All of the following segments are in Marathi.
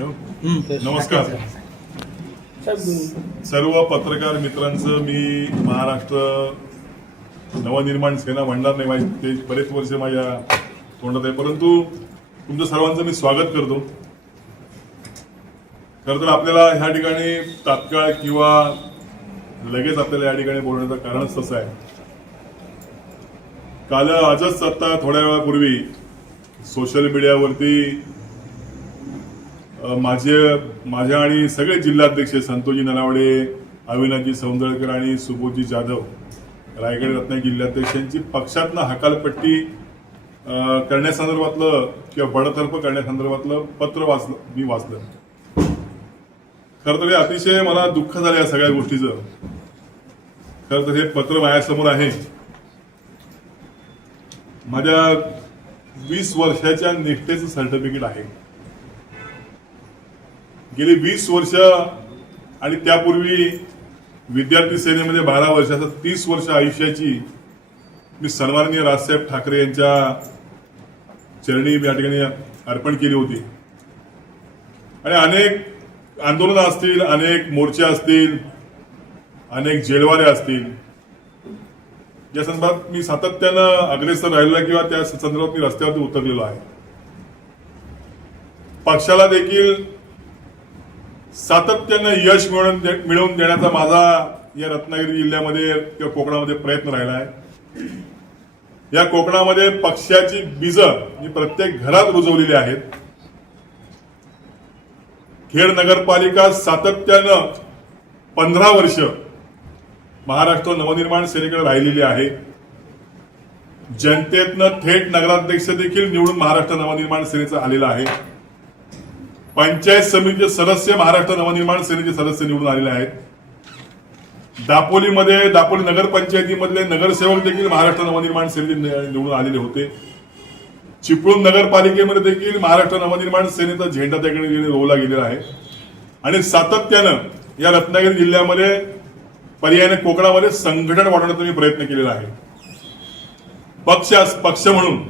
नमस्कार सर्व पत्रकार मित्रांचं मी महाराष्ट्र नवनिर्माण सेना म्हणणार नाही माहिती ते बरेच वर्ष माझ्या तोंडात आहे परंतु तुमचं सर्वांचं मी स्वागत करतो खर तर आपल्याला ह्या ठिकाणी तात्काळ किंवा लगेच आपल्याला या ठिकाणी बोलण्याचं कारणच तसं आहे काल आजच आता थोड्या वेळापूर्वी सोशल मीडियावरती माझे माझ्या आणि सगळे जिल्हाध्यक्ष संतोषजी नलावडे अविनाशजी सौंदळकर आणि सुबोधजी जाधव रायगड रत्नागिरी जिल्हाध्यक्षांची पक्षातनं हकालपट्टी करण्यासंदर्भातलं किंवा बडतर्फ करण्यासंदर्भातलं पत्र वाचलं मी वाचलं खरं तर हे अतिशय मला दुःख झालं या सगळ्या गोष्टीचं खरं तर हे पत्र माझ्यासमोर आहे माझ्या वीस वर्षाच्या निष्ठेचं सर्टिफिकेट आहे गेली वीस वर्ष आणि त्यापूर्वी विद्यार्थी सेनेमध्ये बारा वर्षाचा तीस वर्ष आयुष्याची मी सन्माननीय राजसाहेब ठाकरे यांच्या चरणी या ठिकाणी अर्पण केली होती आणि अनेक आंदोलन असतील अनेक मोर्चे असतील अनेक जेलवारे असतील या संदर्भात मी सातत्यानं अग्रेसर राहिलेला किंवा त्या संदर्भात मी रस्त्यावरती उतरलेलो आहे पक्षाला देखील सातत्यानं यश मिळवून मिळवून देण्याचा माझा या रत्नागिरी जिल्ह्यामध्ये किंवा कोकणामध्ये प्रयत्न राहिला आहे या कोकणामध्ये पक्षाची बीज ही प्रत्येक घरात रुजवलेली आहेत खेड नगरपालिका सातत्यानं पंधरा वर्ष महाराष्ट्र नवनिर्माण सेनेकडे राहिलेली आहे जनतेतनं थेट नगराध्यक्ष देखील निवडून महाराष्ट्र नवनिर्माण सेनेचा आलेला आहे पंचायत समितीचे सदस्य महाराष्ट्र नवनिर्माण सेनेचे सदस्य निवडून आलेले आहेत दापोलीमध्ये दापोली नगरपंचायतीमधले नगरसेवक देखील महाराष्ट्र नवनिर्माण सेनेचे निवडून आलेले होते चिपळूण नगरपालिकेमध्ये देखील महाराष्ट्र नवनिर्माण सेनेचा झेंडा त्याकडे रोवला गेलेला आहे आणि सातत्यानं या रत्नागिरी जिल्ह्यामध्ये पर्यायाने कोकणामध्ये संघटन वाढवण्याचा मी प्रयत्न केलेला आहे पक्ष पक्ष म्हणून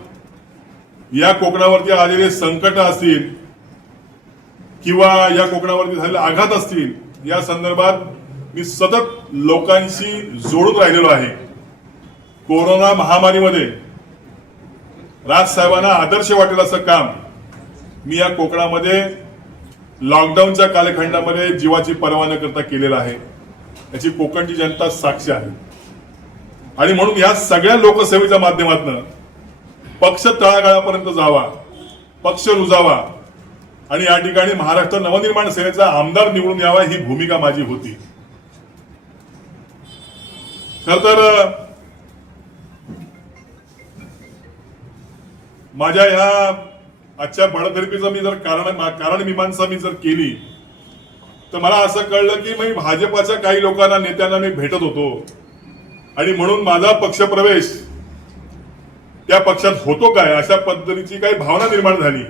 या कोकणावरती आलेले संकट असतील किंवा या कोकणावरती झालेले आघात असतील या संदर्भात मी सतत लोकांशी जोडून राहिलेलो आहे कोरोना महामारीमध्ये राजसाहेबांना आदर्श वाटेल असं काम मी या कोकणामध्ये लॉकडाऊनच्या कालखंडामध्ये जीवाची परवा न करता केलेलं आहे याची कोकणची जनता साक्षी आहे आणि म्हणून या सगळ्या लोकसेवेच्या माध्यमातून पक्ष तळागाळापर्यंत जावा पक्ष रुजावा आणि या ठिकाणी महाराष्ट्र नवनिर्माण सेनेचा आमदार निवडून यावा ही भूमिका माझी होती खर तर माझ्या ह्या आजच्या बडतर्फीचं मी जर कारण कारण मीमांसा मी जर केली तर मला असं कळलं की मी भाजपाच्या काही लोकांना नेत्यांना मी भेटत होतो आणि म्हणून माझा पक्षप्रवेश त्या पक्षात होतो काय अशा पद्धतीची काही भावना निर्माण झाली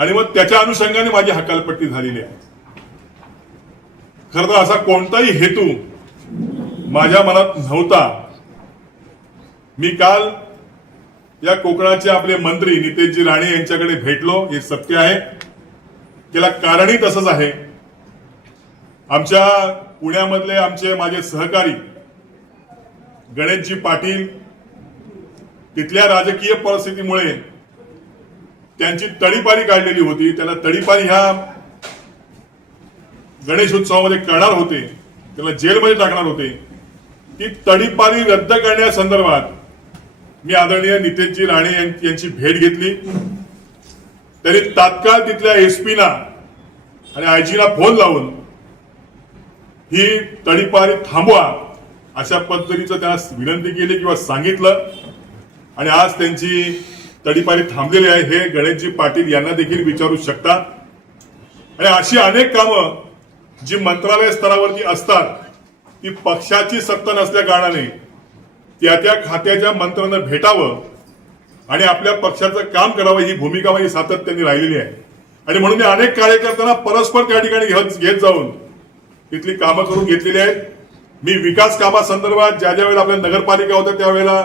आणि मग त्याच्या अनुषंगाने माझी हकालपट्टी झालेली आहे खर तर असा कोणताही हेतू माझ्या मनात नव्हता मी काल या कोकणाचे आपले मंत्री नितेशजी राणे यांच्याकडे भेटलो हे सत्य आहे त्याला कारणही तसंच आहे आमच्या पुण्यामधले आमचे माझे सहकारी गणेशजी पाटील तिथल्या राजकीय परिस्थितीमुळे त्यांची तडीपारी काढलेली होती त्याला तडीपारी ह्या गणेशोत्सवामध्ये करणार होते त्याला जेलमध्ये टाकणार होते ती तडीपारी रद्द करण्यासंदर्भात मी आदरणीय नितेशजी राणे यांची भेट घेतली तरी तात्काळ तिथल्या एसपीला आणि आयजीला फोन लावून ही तडीपारी थांबवा अशा पद्धतीचं त्यांना विनंती केली किंवा सांगितलं आणि आज त्यांची तडीपारी थांबलेले आहे हे गणेशजी पाटील यांना देखील विचारू शकता आणि अशी अनेक कामं जी मंत्रालय स्तरावरती असतात ती पक्षाची सत्ता नसल्या कारणाने त्या त्या खात्याच्या मंत्र्यांना भेटावं आणि आपल्या पक्षाचं काम करावं ही भूमिका माझी सातत्याने राहिलेली आहे आणि म्हणून मी अनेक कार्यकर्त्यांना परस्पर त्या ठिकाणी घेत जाऊन तिथली कामं करून घेतलेली आहेत मी विकास कामासंदर्भात ज्या ज्या वेळेला आपल्या नगरपालिका होत्या त्यावेळेला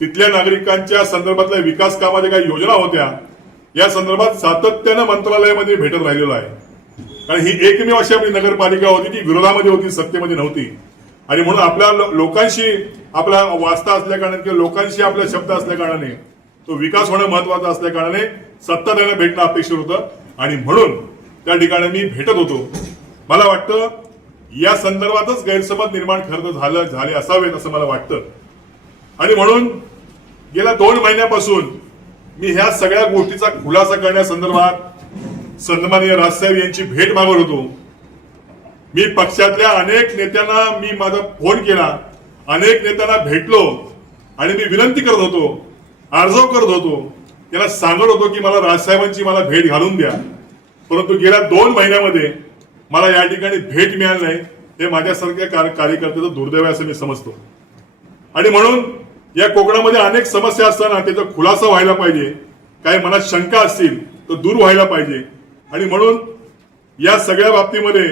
तिथल्या नागरिकांच्या संदर्भातल्या विकास कामाच्या काही योजना होत्या या संदर्भात सातत्यानं मंत्रालयामध्ये भेटत राहिलेलो आहे कारण ही एकमेव अशी आपली नगरपालिका होती ती विरोधामध्ये होती सत्तेमध्ये नव्हती आणि म्हणून आपल्या लोकांशी आपला वास्ता असल्या कारणाने किंवा लोकांशी आपला शब्द असल्या कारणाने तो विकास होणं महत्वाचा असल्या कारणाने सत्ता त्यांना भेटणं अपेक्षित होतं आणि म्हणून त्या ठिकाणी मी भेटत होतो मला वाटतं या संदर्भातच गैरसमज निर्माण खरं झालं झाले असावेत असं मला वाटतं आणि म्हणून गेल्या दोन महिन्यापासून मी ह्या सगळ्या गोष्टीचा खुलासा करण्यासंदर्भात सन्माननीय राजसाहेब यांची भेट मागत होतो मी पक्षातल्या अनेक नेत्यांना मी माझा फोन केला अनेक नेत्यांना भेटलो आणि मी विनंती करत होतो अर्जव करत होतो त्याला सांगत होतो की मला राजसाहेबांची मला भेट घालून द्या परंतु गेल्या दोन महिन्यामध्ये मला या ठिकाणी भेट मिळाली नाही हे माझ्यासारख्या कार्यकर्त्याचं दुर्दैव असं मी समजतो आणि म्हणून या कोकणामध्ये अनेक समस्या असताना त्याचा खुलासा व्हायला पाहिजे काही मनात शंका असतील तर दूर व्हायला पाहिजे आणि म्हणून या सगळ्या बाबतीमध्ये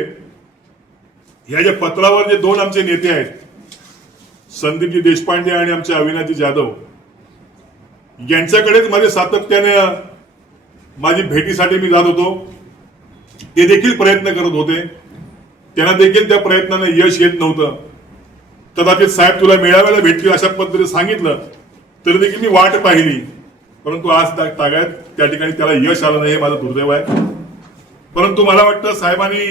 या ज्या पत्रावर जे दोन आमचे नेते आहेत संदीपजी देशपांडे आणि आमचे अविनाशजी जाधव यांच्याकडेच माझे सातत्याने माझी भेटीसाठी मी जात होतो ते देखील प्रयत्न करत होते त्यांना देखील त्या प्रयत्नाने यश येत नव्हतं कदाचित साहेब तुला मेळाव्याला भेटतील अशा पद्धतीने सांगितलं तरी देखील मी वाट पाहिली परंतु आज तागायत त्या ठिकाणी त्याला यश आलं नाही हे माझं दुर्दैव आहे परंतु मला वाटतं साहेबांनी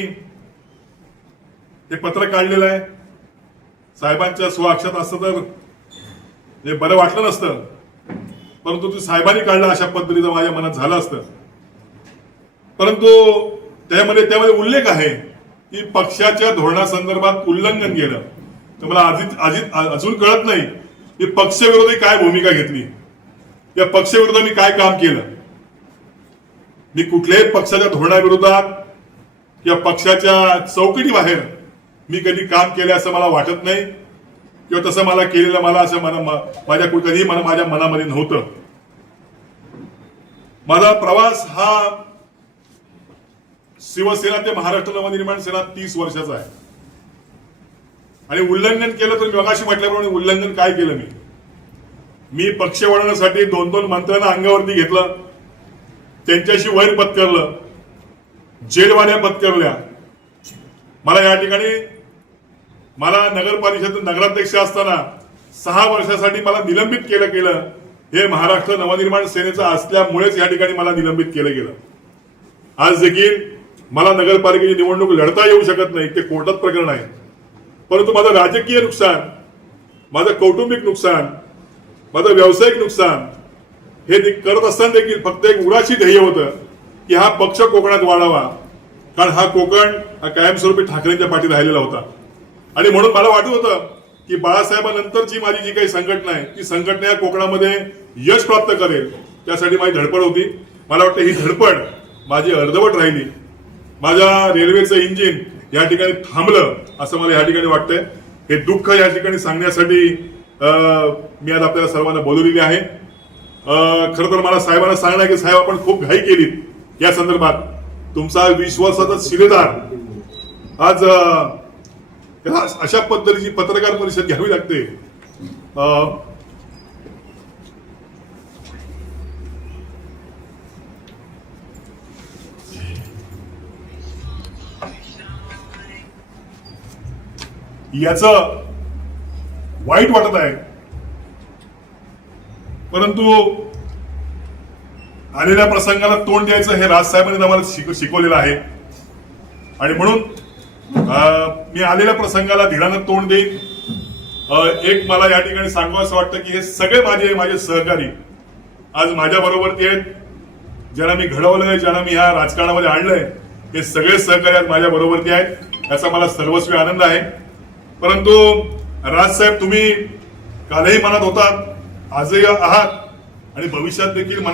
हे पत्र काढलेलं आहे साहेबांच्या स्वाक्षात असतं तर हे बरं वाटलं नसतं परंतु ते साहेबांनी काढलं अशा पद्धतीचं माझ्या मनात झालं असतं परंतु त्यामध्ये त्यामध्ये उल्लेख आहे की पक्षाच्या धोरणासंदर्भात उल्लंघन केलं तर मला अजित अजित अजून कळत नाही की पक्षविरोधी काय भूमिका घेतली या मी काय काम केलं मी कुठल्याही पक्षाच्या धोरणाविरोधात किंवा पक्षाच्या चौकटी बाहेर मी कधी काम केलं असं मला वाटत नाही किंवा तसं मला केलेलं मला असं मला माझ्या कधीही मला माझ्या मनामध्ये नव्हतं माझा प्रवास हा शिवसेना ते महाराष्ट्र नवनिर्माण सेना तीस वर्षाचा आहे आणि उल्लंघन केलं तर मगाशी म्हटल्याप्रमाणे उल्लंघन काय केलं मी मी पक्ष वळण्यासाठी दोन दोन मंत्र्यांना अंगावरती घेतलं त्यांच्याशी वैर पत्करलं जेलवाड्या पत्करल्या मला या ठिकाणी मला नगरपालिकेत नगराध्यक्ष असताना सहा वर्षासाठी मला निलंबित केलं गेलं हे महाराष्ट्र नवनिर्माण सेनेचं असल्यामुळेच या ठिकाणी मला निलंबित केलं गेलं आज देखील मला नगरपालिकेची निवडणूक लढता येऊ शकत नाही ते कोर्टात प्रकरण आहे परंतु माझं राजकीय नुकसान माझं कौटुंबिक नुकसान माझं व्यावसायिक नुकसान हे करत असताना देखील फक्त एक उराशी ध्येय होतं की हा पक्ष कोकणात वाढावा कारण हा कोकण हा कायमस्वरूपी ठाकरेंच्या पाठी राहिलेला होता आणि म्हणून मला वाटत होतं की बाळासाहेबांनंतरची माझी जी काही संघटना आहे ती संघटना या कोकणामध्ये यश प्राप्त करेल त्यासाठी माझी धडपड होती मला वाटतं ही धडपड माझी अर्धवट राहिली माझ्या रेल्वेचं इंजिन या ठिकाणी थांबलं असं मला या ठिकाणी वाटतंय हे दुःख या ठिकाणी सांगण्यासाठी मी आज आपल्याला सर्वांना बोलवलेली आहे खर तर मला साहेबांना सांगणार की साहेब आपण खूप घाई केली या संदर्भात तुमचा विश्वासाचा शिलेदार आज अशा पद्धतीची पत्रकार परिषद घ्यावी लागते याच वाईट वाटत आहे परंतु आलेल्या प्रसंगाला तोंड द्यायचं हे राजसाहेबांनी आम्हाला शिकवलेलं आहे आणि म्हणून मी आलेल्या प्रसंगाला धीरानं तोंड देईन एक मला या ठिकाणी सांगावं असं वाटतं की हे सगळे माझे माझे सहकारी आज माझ्या बरोबर ते आहेत ज्यांना मी घडवलंय ज्यांना मी ह्या राजकारणामध्ये आणलंय हे सगळे सहकारी आज माझ्या बरोबर ते आहेत याचा मला सर्वस्वी आनंद आहे परंतु राजसाहेब तुम्ही कालही म्हणत होतात आजही आहात आणि भविष्यात देखील